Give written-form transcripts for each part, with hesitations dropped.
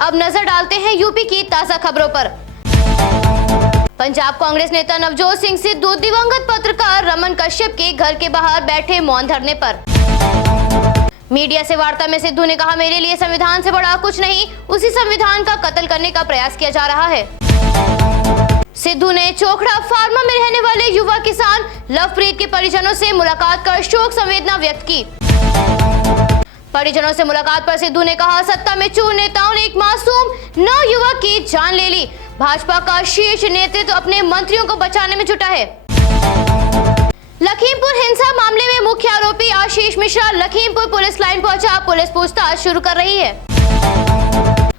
अब नजर डालते हैं यूपी की ताजा खबरों पर। पंजाब कांग्रेस नेता नवजोत सिंह सिद्धू दिवंगत पत्रकार रमन कश्यप के घर के बाहर बैठे मौन धरने पर। मीडिया से वार्ता में सिद्धू ने कहा, मेरे लिए संविधान से बड़ा कुछ नहीं, उसी संविधान का कत्ल करने का प्रयास किया जा रहा है। सिद्धू ने चोखड़ा फार्मा में रहने वाले युवा किसान लवप्रीत के परिजनों से मुलाकात कर शोक संवेदना व्यक्त की। परिजनों से मुलाकात पर सिद्धू ने कहा, सत्ता में चूर नेताओं ने एक मासूम नवयुवक की जान ले ली। भाजपा का शीर्ष नेतृत्व अपने मंत्रियों को बचाने में जुटा है। लखीमपुर हिंसा मामले में मुख्य आरोपी आशीष मिश्रा लखीमपुर पुलिस लाइन पहुंचा। पुलिस पूछताछ शुरू कर रही है।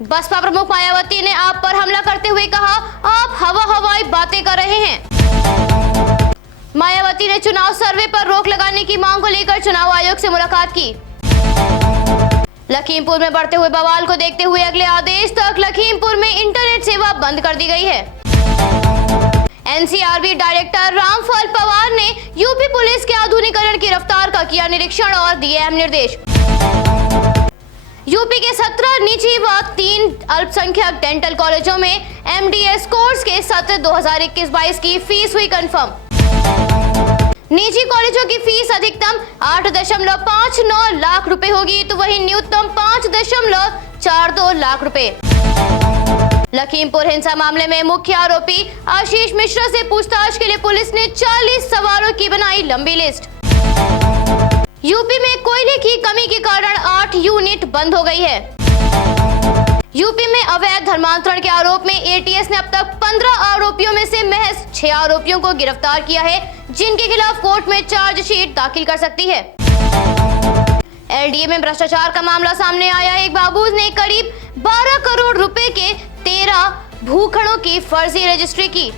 बसपा प्रमुख मायावती ने आप पर हमला करते हुए कहा, आप हवाई बातें कर रहे हैं। मायावती ने चुनाव सर्वे पर रोक लगाने की मांग को लेकर चुनाव आयोग से मुलाकात की। लखीमपुर में बढ़ते हुए बवाल को देखते हुए अगले आदेश तक लखीमपुर में इंटरनेट सेवा बंद कर दी गई है। एनसीआरबी डायरेक्टर रामफल पवार ने यूपी पुलिस के आधुनिकीकरण की रफ्तार का किया निरीक्षण और दिए अहम निर्देश। यूपी के 17 निजी व 3 अल्पसंख्यक डेंटल कॉलेजों में एमडीएस कोर्स के सत्र 2021-22 की फीस हुई कंफर्म। निजी कॉलेजों की फीस अधिकतम 8.59 लाख रुपए होगी, तो वहीं न्यूनतम 5.42 लाख रुपए। लखीमपुर हिंसा मामले में मुख्य आरोपी आशीष मिश्रा से पूछताछ के लिए पुलिस ने 40 सवालों की बनाई लंबी लिस्ट। यूपी में कोयले की कमी के कारण 8 यूनिट बंद हो गई है। यूपी में अवैध धर्मांतरण के आरोप में एटीएस ने अब तक 15 आरोपियों में से महज 6 आरोपियों को गिरफ्तार किया है, जिनके खिलाफ कोर्ट में चार्जशीट दाखिल कर सकती है। एलडीए में भ्रष्टाचार का मामला सामने आया। एक बाबू ने करीब 12 करोड़ रुपए के 13 भूखड़ों की फर्जी रजिस्ट्री की।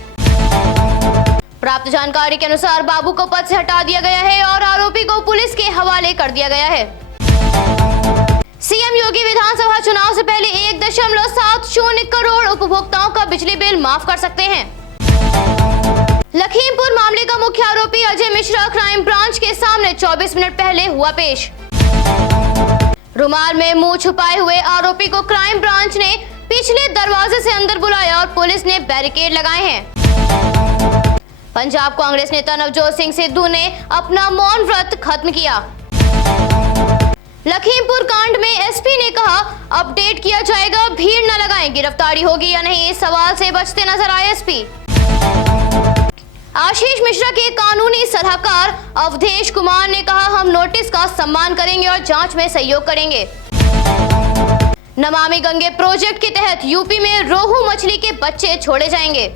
प्राप्त जानकारी के अनुसार बाबू को पद से हटा दिया गया है और आरोपी को पुलिस के हवाले कर दिया गया है। सीएम योगी विधानसभा चुनाव से पहले 1.70 करोड़ उपभोक्ताओं का बिजली बिल माफ कर सकते हैं। लखीमपुर मामले का मुख्य आरोपी अजय मिश्रा क्राइम ब्रांच के सामने 24 मिनट पहले हुआ पेश। रुमाल में मुंह छुपाए हुए आरोपी को क्राइम ब्रांच ने पिछले दरवाजे से अंदर बुलाया और पुलिस ने बैरिकेड लगाए हैं। पंजाब कांग्रेस नेता नवजोत सिंह सिद्धू ने अपना मौन व्रत खत्म किया। लखीमपुर कांड में एसपी ने कहा, अपडेट किया जाएगा, भीड़ न लगाएं, गिरफ्तारी होगी या नहीं, इस सवाल से बचते नजर आए एसपी। आशीष मिश्रा के कानूनी सलाहकार अवधेश कुमार ने कहा, हम नोटिस का सम्मान करेंगे और जांच में सहयोग करेंगे। नमामि गंगे प्रोजेक्ट के तहत यूपी में रोहू मछली के बच्चे छोड़े जाएंगे।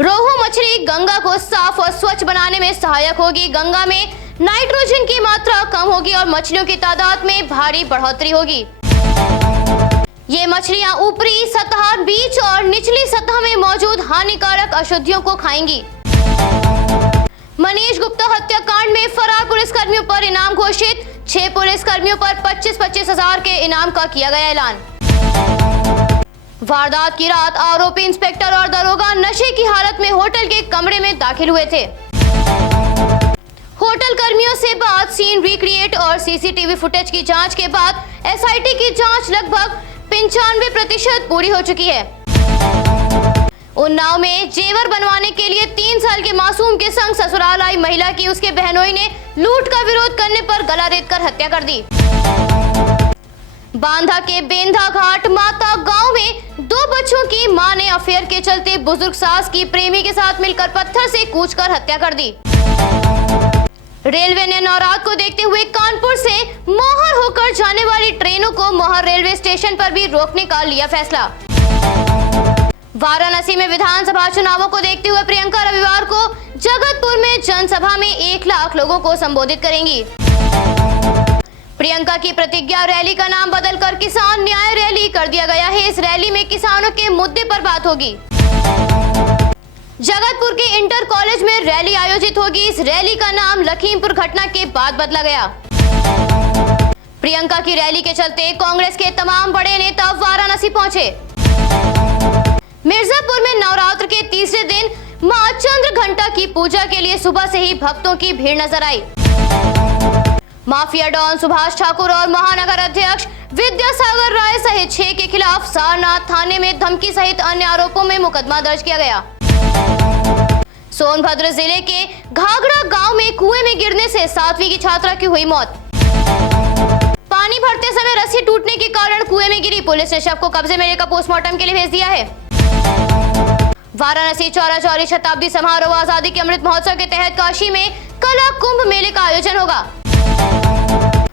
रोहू मछली गंगा को साफ और स्वच्छ बनाने में सहायक होगी। गंगा में नाइट्रोजन की मात्रा कम होगी और मछलियों की तादाद में भारी बढ़ोतरी होगी। ये मछलियां ऊपरी सतह, बीच और निचली सतह में मौजूद हानिकारक अशुद्धियों को खाएंगी। मनीष गुप्ता हत्याकांड में फरार पुलिसकर्मियों पर इनाम घोषित। 6 पुलिसकर्मियों पर 25-25 हजार के इनाम का किया गया ऐलान। वारदात की रात आरोपी इंस्पेक्टर और दरोगा नशे की हालत में होटल के कमरे में दाखिल हुए थे। होटल कर्मियों से बात, सीन रिक्रिएट और सीसीटीवी फुटेज की जांच के बाद एसआईटी की जांच लगभग 95% पूरी हो चुकी है। उन्नाव में जेवर बनवाने के लिए 3 साल के मासूम के संग ससुराल आई महिला की उसके बहनोई ने लूट का विरोध करने पर गला रेतकर हत्या कर दी। बांधा के बेंधा घाट माता गांव में 2 बच्चों की मां ने अफेयर के चलते बुजुर्ग सास की प्रेमी के साथ मिलकर पत्थर से कूचकर हत्या कर दी। रेलवे ने नवरात्र को देखते हुए कानपुर से मोहर होकर जाने वाली ट्रेनों को मोहर रेलवे स्टेशन पर भी रोकने का लिया फैसला। वाराणसी में विधानसभा चुनावों को देखते हुए प्रियंका रविवार को जगतपुर में जनसभा में 1 लाख लोगों को संबोधित करेंगी। प्रियंका की प्रतिज्ञा रैली का नाम बदलकर किसान न्याय रैली कर दिया गया है। इस रैली में किसानों के मुद्दे पर बात होगी। जगतपुर के इंटर कॉलेज में रैली आयोजित होगी। इस रैली का नाम लखीमपुर घटना के बाद बदला गया। प्रियंका की रैली के चलते कांग्रेस के तमाम बड़े नेता वाराणसी पहुंचे। मिर्जापुर में नवरात्र के तीसरे दिन मां चंद्र घंटा की पूजा के लिए सुबह से ही भक्तों की भीड़ नजर आई। माफिया डॉन सुभाष ठाकुर और महानगर अध्यक्ष विद्यासागर राय सहित 6 के खिलाफ सारनाथ थाने में धमकी सहित अन्य आरोपों में मुकदमा दर्ज किया गया। सोनभद्र जिले के घाघरा गांव में कुएं में गिरने से 7वीं की छात्रा की हुई मौत। पानी भरते समय रस्सी टूटने के कारण कुएं में गिरी, पुलिस ने शव को कब्जे में लेकर पोस्टमार्टम के लिए भेज दिया है। वाराणसी चौरा चौरी शताब्दी समारोह आजादी के अमृत महोत्सव के तहत काशी में कला कुंभ मेले का आयोजन होगा।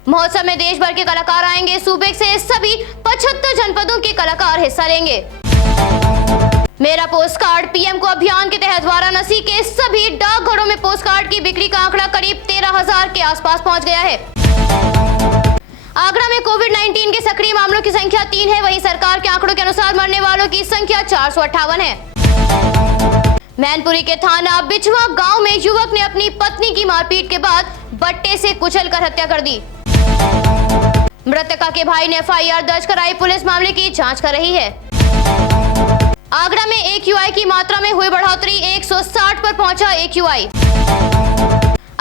महोत्सव में देश भर के कलाकार आएंगे। सूबे से सभी 75 जनपदों के कलाकार हिस्सा लेंगे। मेरा पोस्ट कार्ड पीएम को अभियान के तहत वाराणसी के सभी डाकघरों में पोस्ट कार्ड की बिक्री का आंकड़ा करीब 13,000 के आसपास पहुंच गया है। आगरा में कोविड-19 के सक्रिय मामलों की संख्या 3 है। वहीं सरकार के आंकड़ों के अनुसार मरने वालों की संख्या 458 है। मैनपुरी के थाना बिचवा गांव में युवक ने अपनी पत्नी की मारपीट के बाद बट्टे से कुचलकर हत्या कर दी। मृतका के भाई ने एफआईआर दर्ज कराई, पुलिस मामले की जांच कर रही है। आगरा में एक्यूआई की मात्रा में हुई बढ़ोतरी, 160 पर पहुंचा एक्यूआई।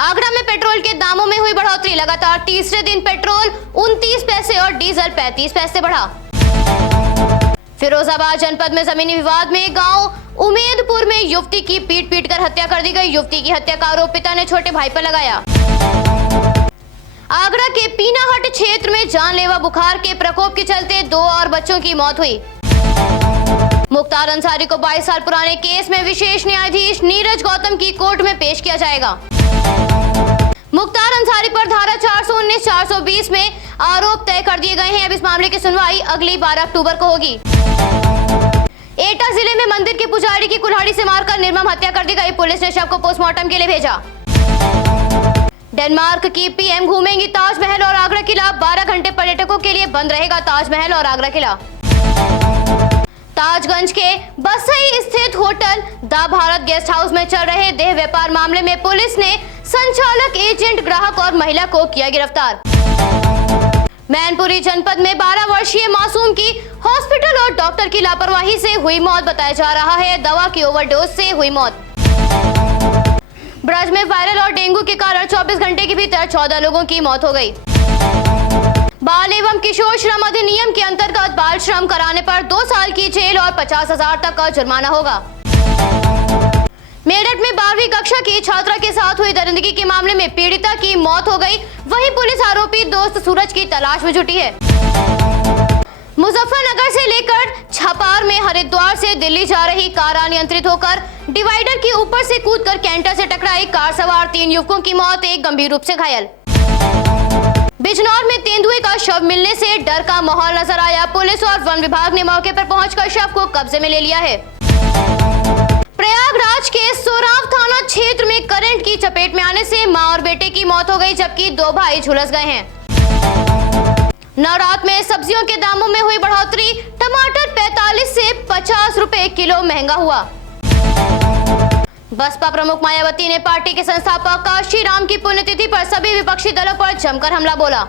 आगरा में पेट्रोल के दामों में हुई बढ़ोतरी, लगातार तीसरे दिन पेट्रोल 29 पैसे और डीजल 35 पैसे बढ़ा। फिरोजाबाद जनपद में जमीनी विवाद में गांव उमेदपुर में युवती की पीट कर हत्या कर दी गई। युवती की हत्या का आरोप पिता ने छोटे भाई पर लगाया। आगरा के पीनाहट क्षेत्र में जानलेवा बुखार के प्रकोप के चलते 2 और बच्चों की मौत हुई। मुख्तार अंसारी को 22 साल पुराने केस में विशेष न्यायाधीश नीरज गौतम की कोर्ट में पेश किया जाएगा। मुख्तार अंसारी पर धारा 419, 420 में आरोप तय कर दिए गए हैं। अब इस मामले की सुनवाई अगली 12 अक्टूबर को होगी। एटा जिले में मंदिर के पुजारी की कुल्हाड़ी से मारकर निर्मम हत्या कर दी गई, पुलिस ने शव को पोस्टमार्टम के लिए भेजा। डेनमार्क की पीएम घूमेंगी ताजमहल और आगरा किला, 12 घंटे पर्यटकों के लिए बंद रहेगा ताजमहल और आगरा किला। ताजगंज के बसई स्थित hotel the Bharat guest house में चल रहे देह व्यापार मामले में पुलिस ने संचालक, एजेंट, ग्राहक और महिला को किया गिरफ्तार। मैनपुरी जनपद में 12 वर्षीय मासूम की हॉस्पिटल और डॉक्टर की लापरवाही से हुई मौत, बताया जा रहा है दवा की ओवरडोज से हुई मौत। ब्रज में वायरल और डेंगू के कारण 24 घंटे के भीतर 14 लोगों की मौत हो गई। बाल एवं किशोर श्रम अधिनियम के अंतर्गत बाल श्रम कराने पर 2 साल की जेल और 50,000 तक का जुर्माना होगा। मेरठ में 12वीं कक्षा की छात्रा के साथ हुई दरिंदगी के मामले में पीड़िता की मौत हो गई। वहीं पुलिस आरोपी दोस्त सूरज की तलाश में जुटी है। मुजफ्फरनगर से लेकर छपार में हरिद्वार से दिल्ली जा रही कार अनियंत्रित होकर डिवाइडर के ऊपर से कूदकर कैंटर से टकराई। कार सवार 3 युवकों की मौत, एक गंभीर रूप से घायल। बिजनौर में तेंदुए का शव मिलने से डर का माहौल नजर आया। पुलिस और वन विभाग ने मौके पर पहुंचकर शव को कब्जे में ले लिया है। प्रयागराज के सोराव थाना क्षेत्र में करंट की चपेट में आने से मां और बेटे की मौत हो गई, जबकि 2 भाई झुलस गए हैं। नवरात्र में सब्जियों के दामों में हुई बढ़ोतरी, टमाटर 45 से 50 रुपए किलो महंगा हुआ। बसपा प्रमुख मायावती ने पार्टी के संस्थापक काशीराम की पुण्यतिथि पर सभी विपक्षी दलों पर जमकर हमला बोला।